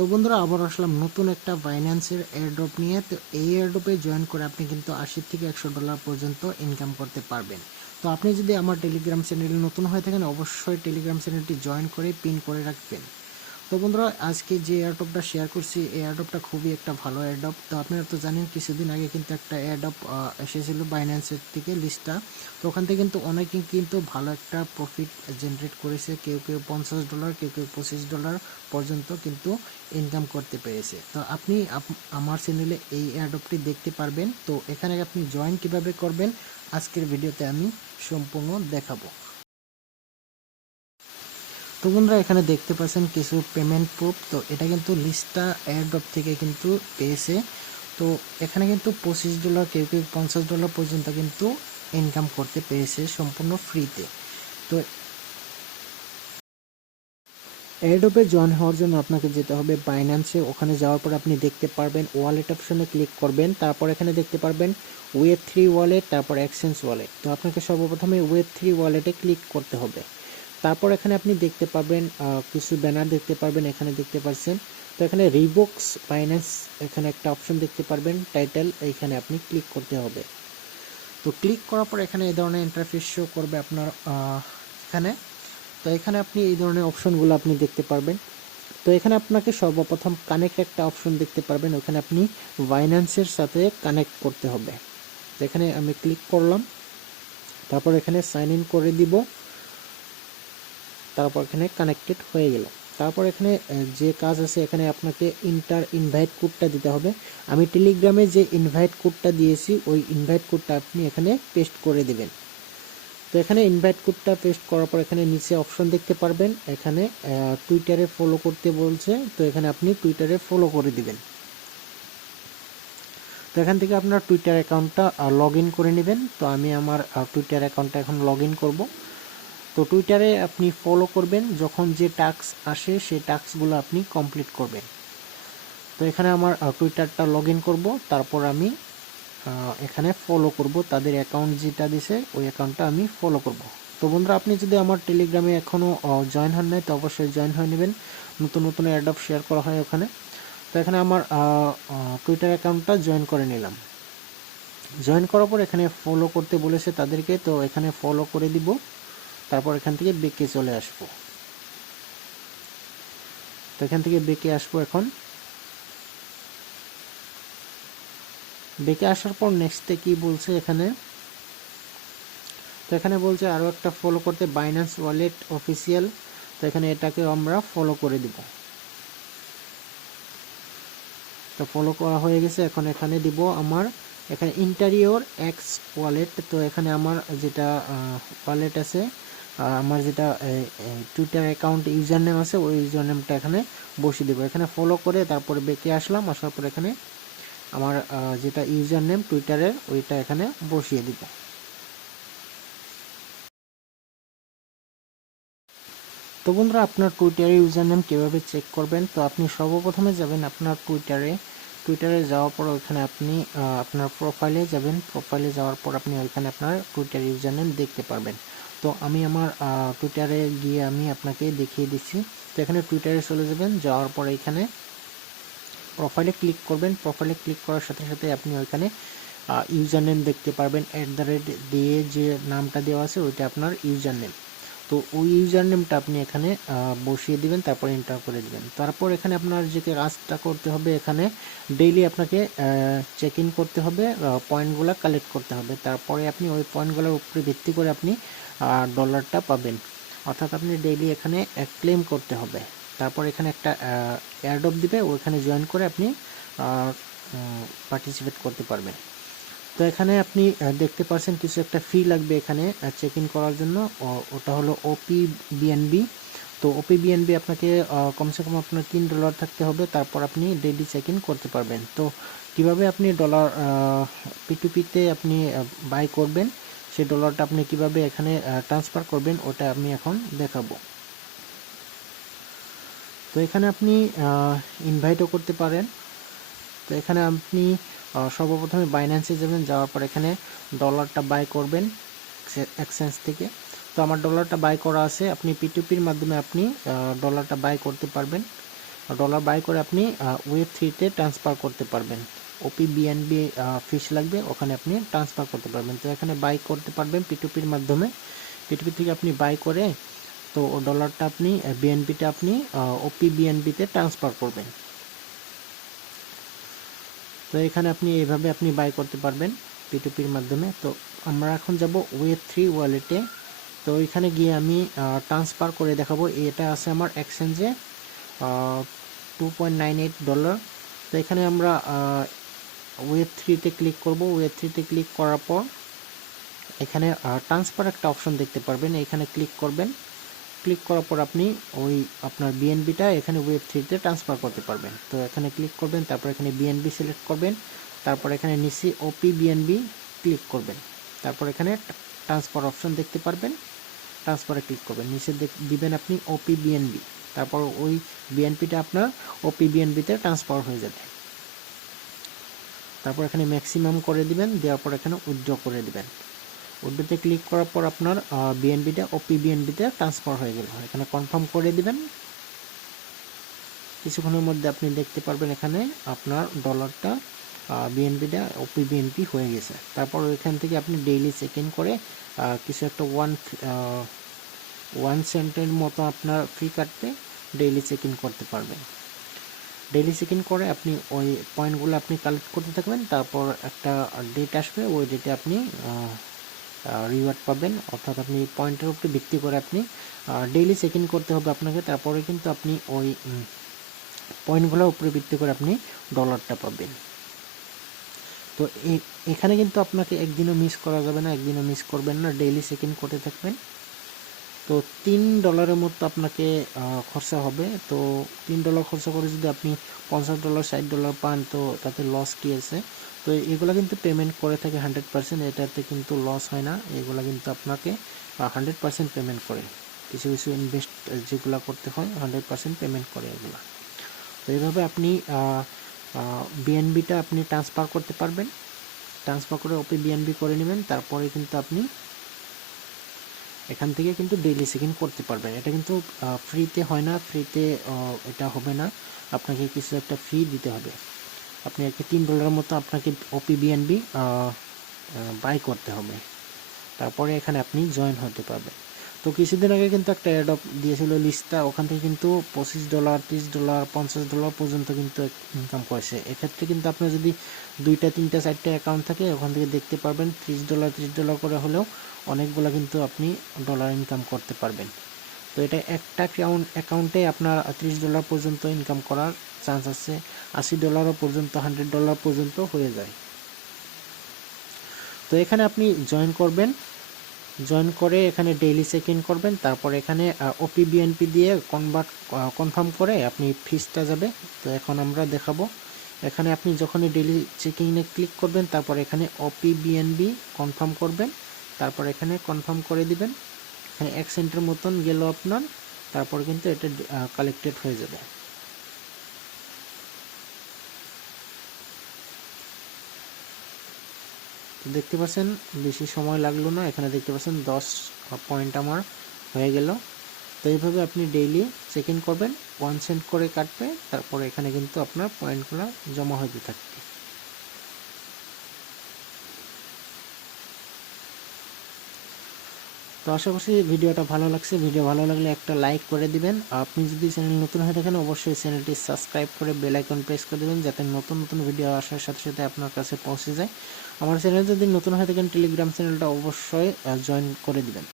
তো বন্ধুরা আবার আসলাম নতুন একটা বাইন্যান্সের এয়ারড্রপ নিয়ে। তো এই এয়ারড্রপে জয়েন করে আপনি কিন্তু $80 থেকে $100 পর্যন্ত ইনকাম করতে পারবেন। তো আপনি যদি আমার টেলিগ্রাম চ্যানেলে নতুন হয়ে থাকেন অবশ্যই টেলিগ্রাম চ্যানেলটি জয়েন করে পিন করে রাখবেন। তো বন্ধুরা আজকে যে এয়ারড্রপটা শেয়ার করছি এই এয়ারড্রপটা খুবই একটা ভালো এয়ারড্রপ। তো আপনারা তো জানেন কিছুদিন আগে কিন্তু একটা এয়ারড্রপ এসেছিল বাইন্যান্সের থেকে লিস্টটা। তো ওখান থেকে কিন্তু অনেকে কিন্তু ভালো একটা প্রফিট জেনারেট করেছে, কেউ কেউ $50, কেউ কেউ $25 পর্যন্ত কিন্তু ইনকাম করতে পেরেছে। তো আপনি আমার চ্যানেলে এই এয়ারড্রপটি দেখতে পারবেন। তো এখানে আপনি জয়েন কিভাবে করবেন আজকের ভিডিওতে আমি সম্পূর্ণ দেখাবো। তো বন্ধুরা এখানে দেখতে পাচ্ছেন কিছু পেমেন্ট প্রুফ। তো এটা কিন্তু লিস্টটা এয়ারড্রপ থেকে কিন্তু পেয়েছে। তো এখানে কিন্তু $25, কেউ কেউ $50 পর্যন্ত কিন্তু ইনকাম করতে পেরেছে সম্পূর্ণ ফ্রিতে। তো এয়ারড্রপে জয়েন হওয়ার জন্য আপনাকে যেতে হবে বাইন্যান্সে। ওখানে যাওয়ার পর আপনি দেখতে পারবেন ওয়ালেট অপশনে ক্লিক করবেন, তারপর এখানে দেখতে পারবেন ওয়েব3 ওয়ালেট, তারপর এক্সচেঞ্জ ওয়ালেট। তো আপনাকে সর্বপ্রথমে ওয়েব3 ওয়ালেটে ক্লিক করতে হবে। তারপর এখানে আপনি দেখতে পাবেন কিছু ব্যানার দেখতে পারবেন, এখানে দেখতে পাচ্ছেন। তো এখানে রিবক্স বাইন্যান্স এখানে একটা অপশন দেখতে পারবেন টাইটেল, এইখানে আপনি ক্লিক করতে হবে। তো ক্লিক করার পর এখানে এই ধরনের ইন্টারফেস শো করবে আপনার এখানে। তো এখানে আপনি এই ধরনের অপশনগুলো আপনি দেখতে পারবেন। তো এখানে আপনাকে সর্বপ্রথম কানেক্ট একটা অপশন দেখতে পারবেন, ওখানে আপনি বাইন্যান্সের সাথে কানেক্ট করতে হবে। তো এখানে আমি ক্লিক করলাম, তারপর এখানে সাইন ইন করে দিব, তারপর এখানে কানেক্টেড হয়ে গেল। তারপর এখানে যে কাজ আছে এখানে আপনাকে ইনভাইট কোডটা দিতে হবে। আমি টেলিগ্রামে যে ইনভাইট কোডটা দিয়েছি ওই ইনভাইট কোডটা আপনি এখানে পেস্ট করে দিবেন। তো এখানে ইনভাইট কোডটা পেস্ট করার পর এখানে নিচে অপশন দেখতে পারবেন, এখানে টুইটারে ফলো করতে বলছে। তো এখানে আপনি টুইটারে ফলো করে দিবেন। তো এখান থেকে আপনার টুইটার অ্যাকাউন্টটা লগ ইন করে নেবেন। তো আমি আমার টুইটার অ্যাকাউন্টটা এখন লগ ইন করবো। তো টুইটারে আপনি ফলো করবেন, যখন যে টাস্ক আসে সেই টাস্কগুলো আপনি কমপ্লিট করবেন। তো এখানে আমার টুইটারটা লগ ইন করবো, তারপর আমি এখানে ফলো করব, তাদের অ্যাকাউন্ট যেটা দিছে ওই অ্যাকাউন্টটা আমি ফলো করব। তো বন্ধুরা আপনি যদি আমার টেলিগ্রামে এখনও জয়েন হন নাই তো অবশ্যই জয়েন হয়ে নেবেন, নতুন নতুন অ্যাডপ শেয়ার করা হয় ওখানে। তো এখানে আমার টুইটার অ্যাকাউন্টটা জয়েন করে নিলাম। জয়েন করার পর এখানে ফলো করতে বলেছে তাদেরকে, তো এখানে ফলো করে দিব। তারপর এখান থেকে বেঁকে চলে আসবো। তো এখান থেকে বেঁকে আসবো। এখন বেঁকে আসার পর নেক্সটে কি বলছে এখানে, তো এখানে বলছে আরও একটা ফলো করতে, বাইন্যান্স ওয়ালেট অফিসিয়াল। তো এখানে এটাকে আমরা ফলো করে দিব। তো ফলো করা হয়ে গেছে। এখন এখানে দিব আমার এখানে ইন্টারিয়র এক্স ওয়ালেট। তো এখানে আমার যেটা ওয়ালেট আছে, আমার যেটা টুইটার অ্যাকাউন্ট ইউজার নেম আছে ওই ইউজার নেমটা এখানে বসিয়ে দেবো। এখানে ফলো করে তারপরে বেঁকে আসলাম, আসার পর এখানে আমার যেটা ইউজার নেম টুইটারের ওইটা এখানে বসিয়ে দিব। তো বন্ধুরা আপনার টুইটারে ইউজার নেম কীভাবে চেক করবেন, তো আপনি সর্বপ্রথমে যাবেন আপনার টুইটারে যাওয়ার পর ওইখানে আপনি আপনার প্রোফাইলে যাবেন। প্রোফাইলে যাওয়ার পর আপনি ওইখানে আপনার টুইটার ইউজার নেম দেখতে পারবেন। তো আমি আমার টুইটারে গিয়ে আমি আপনাকে দেখিয়ে দিচ্ছি। তো এখানে টুইটারে চলে যাবেন, যাওয়ার পর এখানে প্রোফাইলে ক্লিক করবেন। প্রোফাইলে ক্লিক করার সাথে সাথে আপনি ওইখানে ইউজার নেম দেখতে পারবেন, @ দিয়ে যে নামটা দেওয়া আছে ওইটা আপনার ইউজার নেম। তো ওই ইউজার নেমটা আপনি এখানে বসিয়ে দিবেন, তারপর এন্টার করে দিবেন। তারপর এখানে আপনার যে কাজটা করতে হবে, এখানে ডেইলি আপনাকে চেক ইন করতে হবে, পয়েন্টগুলো কালেক্ট করতে হবে। তারপরে আপনি ওই পয়েন্টগুলোর উপরে ভিত্তি করে আপনি ডলারটা পাবেন। অর্থাৎ আপনি ডেইলি এখানে ক্লেম করতে হবে। তারপর এখানে একটা এয়ারড্রপ দিবে, ওইখানে জয়েন করে আপনি পার্টিসিপেট করতে পারবেন। তো এখানে আপনি দেখতে পাচ্ছেন কিছু একটা ফি লাগবে এখানে চেক ইন করার জন্য, ওটা হলো OP-BNB। তো OP-BNB আপনাকে কমসে কম আপনার $3 থাকতে হবে, তারপর আপনি ডেইলি চেক ইন করতে পারবেন। তো কিভাবে আপনি ডলার P2P-তে আপনি বাই করবেন, সেই ডলারটা আপনি কিভাবে এখানে ট্রান্সফার করবেন ওটা আমি এখন দেখাবো। তো এখানে আপনি ইনভাইটও করতে পারেন। তো এখানে আপনি সর্বপ্রথমে বাইন্যান্সে যাবেন, যাওয়ার পর এখানে ডলারটা বাই করবেন এক্সচেঞ্জ থেকে। তো আমার ডলারটা বাই করা আছে, আপনি P2P-র মাধ্যমে আপনি ডলারটা বাই করতে পারবেন। ডলার বাই করে আপনি ওয়েব 3-তে ট্রান্সফার করতে পারবেন। ওপি বিএনবি ফিস লাগবে, ওখানে আপনি ট্রান্সফার করতে পারবেন। তো এখানে বাই করতে পারবেন P2P মাধ্যমে। P2P থেকে আপনি বাই করে তো ডলারটা আপনি বিএনবিটা আপনি ওপি বিএনবিতে ট্রান্সফার করবেন। তো এখানে আপনি এইভাবে আপনি বাই করতে পারবেন P2P মাধ্যমে। তো আমরা এখন যাব ওয়েব 3 ওয়ালেটে। তো এখানে গিয়ে আমি ট্রান্সফার করে দেখাবো। এটা আছে আমার এক্সচেঞ্জে $2.98। তো এখানে আমরা ওয়েব 3-তে ক্লিক করব। ওয়েব 3-তে ক্লিক করার পর এখানে ট্রান্সফার একটা অপশন দেখতে পারবেন, এখানে ক্লিক করবেন। ক্লিক করার পর আপনি ওই আপনার বিএনবিটা এখানে ওয়েব 3-তে ট্রান্সফার করতে পারবেন। তো এখানে ক্লিক করবেন, তারপর এখানে বিএনবি সিলেক্ট করবেন, তারপর এখানে নিচে ওপি বিএনবি ক্লিক করবেন, তারপর এখানে ট্রান্সফার অপশন দেখতে পারবেন, ট্রান্সফারে ক্লিক করবেন, নিচে দিবেন আপনি ওপি বিএনবি, তারপর ওই বিএনপিটা আপনার ওপি বিএনবিতে ট্রান্সফার হয়ে যাবে। তারপর এখানে ম্যাক্সিমাম করে দিবেন, দেওয়ার পর এখানে উইথড্র করে দিবেন। উইথড্রতে ক্লিক করার পর আপনার বিএনবিটা ওপি বিএনবিতে ট্রান্সফার হয়ে গেল। এখানে কনফার্ম করে দিবেন। কিছুক্ষণের মধ্যে আপনি দেখতে পারবেন এখানে আপনার ডলারটা বিএনবিটা ওপি বিএনপি হয়ে গেছে। তারপর এখান থেকে আপনি ডেইলি চেক ইন করে কিছু একটা 1 সেন্টের মতো আপনার ফি কাটবে, ডেইলি চেক ইন করতে পারবেন। ডেইলি চেক ইন করে আপনি ওই পয়েন্টগুলো আপনি কালেক্ট করতে থাকবেন। তারপর একটা ডেট আসবে, ওই ডেটে আপনি রিওয়ার্ড পাবেন। অর্থাৎ আপনি পয়েন্টের উপরে ভিত্তি করে আপনি ডেইলি চেক ইন করতে হবে আপনাকে। তারপরে কিন্তু আপনি ওই পয়েন্টগুলোর উপরে ভিত্তি করে আপনি ডলারটা পাবেন। তো এখানে কিন্তু আপনাকে একদিনও মিস করা যাবে না, একদিনও মিস করবেন না, ডেইলি চেক ইন করতে থাকবেন। তো $3 মতো আপনাকে খরচা হবে। তো $3 খরচা করে যদি আপনি $50 $60 পান, তো তাতে লস কি আছে? তো এগুলো কিন্তু পেমেন্ট করে থাকে 100%, এটাতে কিন্তু লস হয় না। এগুলো কিন্তু আপনাকে 100% পেমেন্ট করে। কিছু কিছু ইনভেস্ট যেগুলো করতে হয় 100% পেমেন্ট করে এগুলো। তো এইভাবে আপনি বিএনবিটা আপনি ট্রান্সফার করতে পারবেন। ট্রান্সফার করে ওপি বিএনবি করে নেবেন। তারপরে কিন্তু আপনি এখান থেকে কিন্তু ডেইলি চেক ইন করতে পারবেন। এটা কিন্তু ফ্রিতে হয় না, ফ্রিতে এটা হবে না, আপনাকে কিছু একটা ফি দিতে হবে। আপনি একটা $3 মতো আপনাকে ওপি বিএনবি বাই করতে হবে। তারপরে এখানে আপনি জয়েন হতে পারবেন। তো কিছুদিন আগে কিন্তু একটা অ্যাড দিয়েছিল লিস্টটা, ওখান থেকে কিন্তু $25 $30 $50 পর্যন্ত কিন্তু ইনকাম করেছে। এক্ষেত্রে কিন্তু আপনার যদি 2টা 3টা 4টা অ্যাকাউন্ট থাকে, ওখান থেকে দেখতে পারবেন $30 করে হলেও অনেকগুলো কিন্তু আপনি ডলার ইনকাম করতে পারবেন। তো এটা একটা অ্যাকাউন্টে আপনার $30 পর্যন্ত ইনকাম করার চান্স আছে, $80 পর্যন্ত $100 পর্যন্ত হয়ে যায়। তো এখানে আপনি জয়েন করবেন, জয়েন করে এখানে ডেইলি চেক ইন করবেন। তারপর এখানে ওপি বিএনপি দিয়ে কনফার্ম করে আপনি ফিসটা যাবে। তো এখন আমরা দেখাবো। এখানে আপনি যখনই ডেইলি চেক ইনে ক্লিক করবেন, তারপর এখানে ওপি বিএনবি কনফার্ম করবেন, তারপর এখানে কনফার্ম করে দিবেন। এখানে 1 সেন্টের মতন গেল আপনার, তারপর কিন্তু এটা কালেক্টেড হয়ে যাবে। তো দেখতে পাচ্ছেন বেশি সময় লাগলো না, এখানে দেখতে পাচ্ছেন 10 পয়েন্ট আমার হয়ে গেল। তো এইভাবে আপনি ডেইলি চেক ইন করবেন, 1 সেন্ট করে কাটবে, তারপর এখানে কিন্তু আপনার পয়েন্টগুলো জমা হতে থাকবে। তো আশা করছি ভিডিওটা ভালো লাগছে। ভিডিও ভালো লাগলে একটা লাইক করে দিবেন। আপনি যদি চ্যানেল নতুন হয়ে থাকেন, অবশ্যই চ্যানেলটি সাবস্ক্রাইব করে বেল আইকন প্রেস করে দেবেন, যাতে নতুন নতুন ভিডিও আসার সাথে সাথে আপনার কাছে পৌঁছে যায়। আমার চ্যানেল যদি নতুন হয়ে থাকেন, টেলিগ্রাম চ্যানেলটা অবশ্যই জয়েন করে দিবেন।